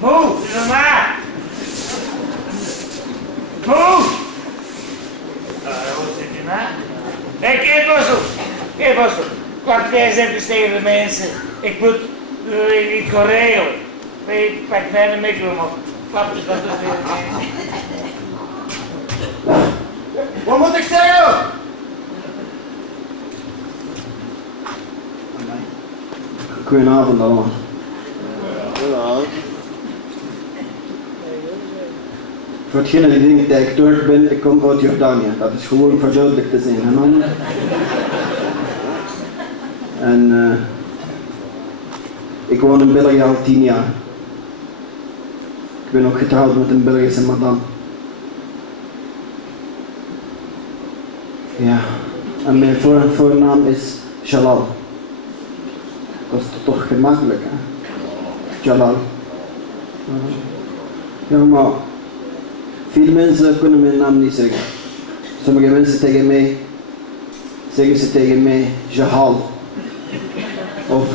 Moe, is er maar. Moe. Wat zit je nou? Hé, keer Bossel. Klap jij eens even tegen de mensen. Ik moet iets gaan regelen. Ik pak mij een micro op. Klap eens dat er weer. Wat moet ik zeggen? Goedenavond allemaal. Ja. Voor hetgene die denkt dat ik Turk ben, ik kom uit Jordanië. Dat is gewoon verduidelijk te zijn, hè man? En ik woon in België al 10 jaar. Ik ben ook getrouwd met een Belgische madame. Ja, en mijn voornaam is Jalal. Dat is toch gemakkelijk, hè? Jalal. Ja, maar veel mensen kunnen mijn naam niet zeggen. Sommige mensen zeggen ze tegen mij Jahal of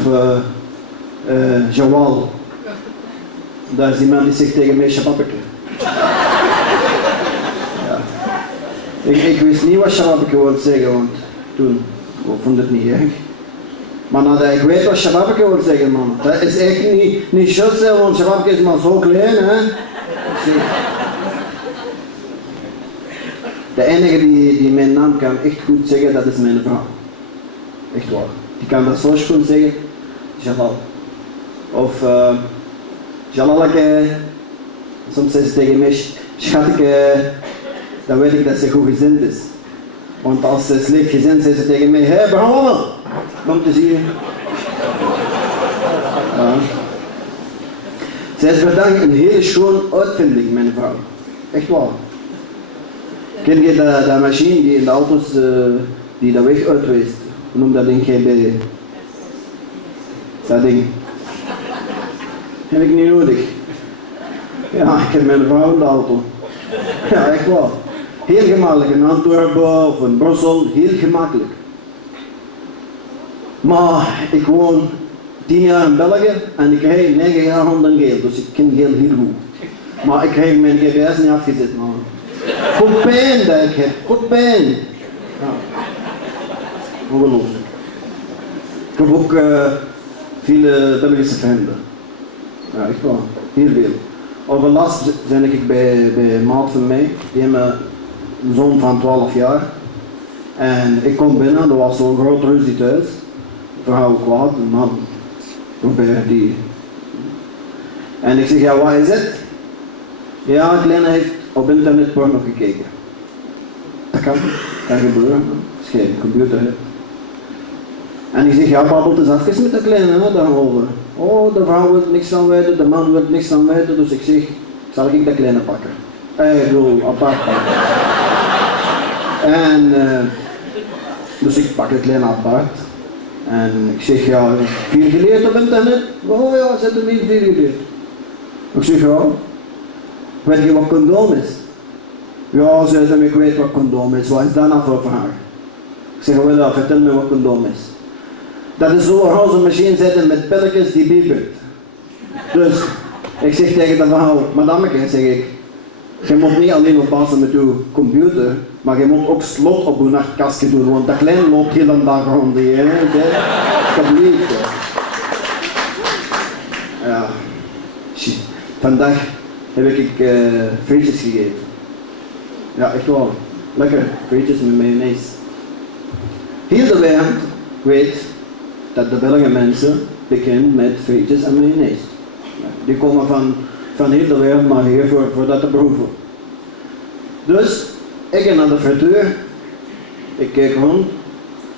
Jawal. Dat is iemand die zegt tegen mij Shababeke. Ja. Ik wist niet wat Shababeke wilde zeggen, want toen vond ik het niet erg. Maar nadat ik weet wat Shababeke wil zeggen, man, dat is echt niet juist, want Shababeke is maar zo klein, hè. De enige die mijn naam kan echt goed zeggen, dat is mijn vrouw. Echt waar. Die kan dat zo goed zeggen, Jalal. Of Jalalake. Soms zegt ze tegen mij, schatje, dan weet ik dat ze goed gezind is. Want als ze slecht gezind is, zegt ze tegen mij, hé, begonnen! Kom te zien. Ja. Zij is bedankt een hele schoon uitvinding, mijn vrouw. Echt waar. Ken je dat machine die in de auto's die de weg uitwijst? Hoe noem dat ding GBD? Dat ding. Heb ik niet nodig. Ja, ik heb mijn vrouw in de auto. Ja, echt waar. Heel gemakkelijk. In Antwerpen of in Brussel, heel gemakkelijk. Maar ik woon 10 jaar in België en ik rijd 9 jaar geel, dus ik ken geel heel goed. Maar ik krijg mijn GPS niet afgezet, man. Goed pijn dat ik heb, goed pijn. Ja. Ongelooflijk. Ik heb ook veel Belgische vrienden. Ja, echt wel. Heel veel. Overlast ben ik bij een maat van mij, die heeft een zoon van 12 jaar. En ik kom binnen, er was zo'n groot ruzie thuis. Vrouw kwaad, een man. Die. En ik zeg, ja, wat is het? Ja, Glenn heeft op internet porno gekeken. Dat kan gebeuren, als je een computer hebt. En ik zeg, ja, babbelt eens even met de kleine daarover. Oh, de vrouw wil niks aan weten, de man wil niks aan weten, dus ik zeg, zal ik de kleine pakken? Ik bedoel, apart pakken. En dus ik pak de kleine apart. En ik zeg, ja, veel geleerd op internet? Oh ja, ze hebben niet veel geleerd. Ik zeg, ja, weet je wat condoom is? Ja, ze hebben ik weet wat condoom is. Wat is dat nou voor vraag? Ik zeg, wel, vertel me wat condoom is. Dat is zo'n roze machine zetten met pilletjes die biepen. Dus ik zeg tegen de vrouw, madameke, zeg ik, je moet niet alleen oppassen met je computer, maar je moet ook slot op je nachtkastje doen, want dat klein loopt heel een dag rond hier. Alsjeblieft. Ja, shit. Vandaag heb ik frietjes gegeten. Ja, echt wel. Lekker, frietjes met mayonaise. Heel de wereld weet dat de Belgische mensen bekend met frietjes en mayonaise. Die komen van heel de wereld maar hier voor dat te proeven. Dus, ik ga naar de frituur, ik kijk rond,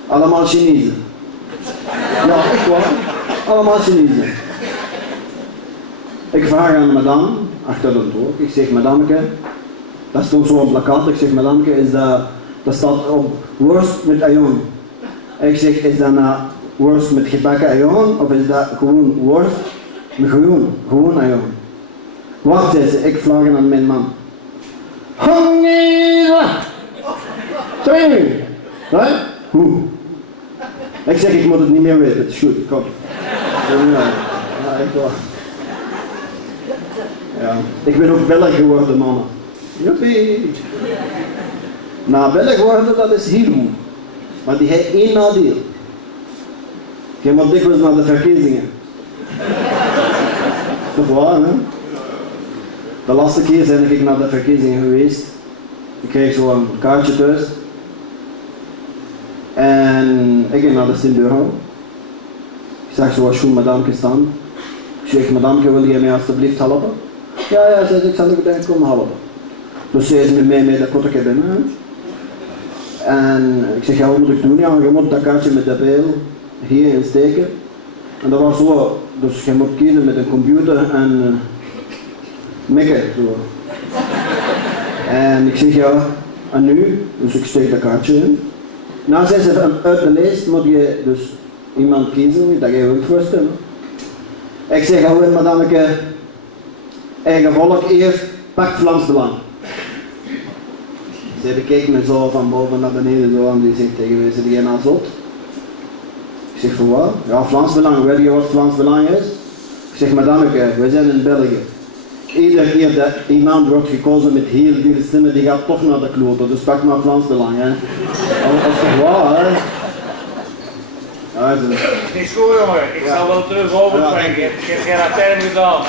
allemaal Chinezen. Ja, echt waar, allemaal Chinezen. Ik vraag aan madame, achter de toog, ik zeg madameke, dat stond zo op plakkaat, ik zeg madameke, dat staat op worst met ajon. Ik zeg, is dat nou worst met gebakken ajon of is dat gewoon worst met gewoon ajon? Wacht, zei ze, ik vraag aan mijn man. Hangera! Twee! Right? Hoe? Ik zeg, ik moet het niet meer weten, het is goed, kom. Ja, echt waar. Ja. Ik ben ook Belg geworden, mannen. Joepie. Nou, Belg worden, dat is heel goed. Maar die heeft één nadeel. Je moet dikwijls naar de verkiezingen. Dat is toch waar, hè? De laatste keer ben ik naar de verkiezingen geweest. Ik kreeg zo een kaartje thuis. En ik ging naar de stembureau. Ik zag zo een schoen madamke staan. Ik zeg, madamke, wil je mij alstublieft helpen? Ja, zei ze, ik zal je meteen komen helpen. Dus zei ze met mij mee dat kotteke binnen. En ik zeg, ja, wat moet ik doen? Ja, je moet dat kaartje met de pijl hier insteken. En dat was zo, dus je moet kiezen met een computer en mikken, zo. En ik zeg, ja, en nu? Dus ik steek dat kaartje in. Nou, zei ze, uit de lijst moet je dus iemand kiezen, dat je wilt voorstellen. Ik zeg, hou in, madameke, eigen volk eerst, pak Vlaams Belang. Zij bekijkt me zo van boven naar beneden zo en die zegt tegen mij, zit jij nou zot? Ik zeg, voor wat? Ja, Vlaams Belang, weet je wat Vlaams Belang is? Ik zeg, madameke, wij zijn in België. Iedere keer dat iemand wordt gekozen met heel veel stemmen, die gaat toch naar de kloten, dus pak maar Vlaams Belang, hè. Dat is toch waar, hè? Ja, Het is goed, jongen. Ik zal wel terug overbrengen. Ik heb geen attent gedaan.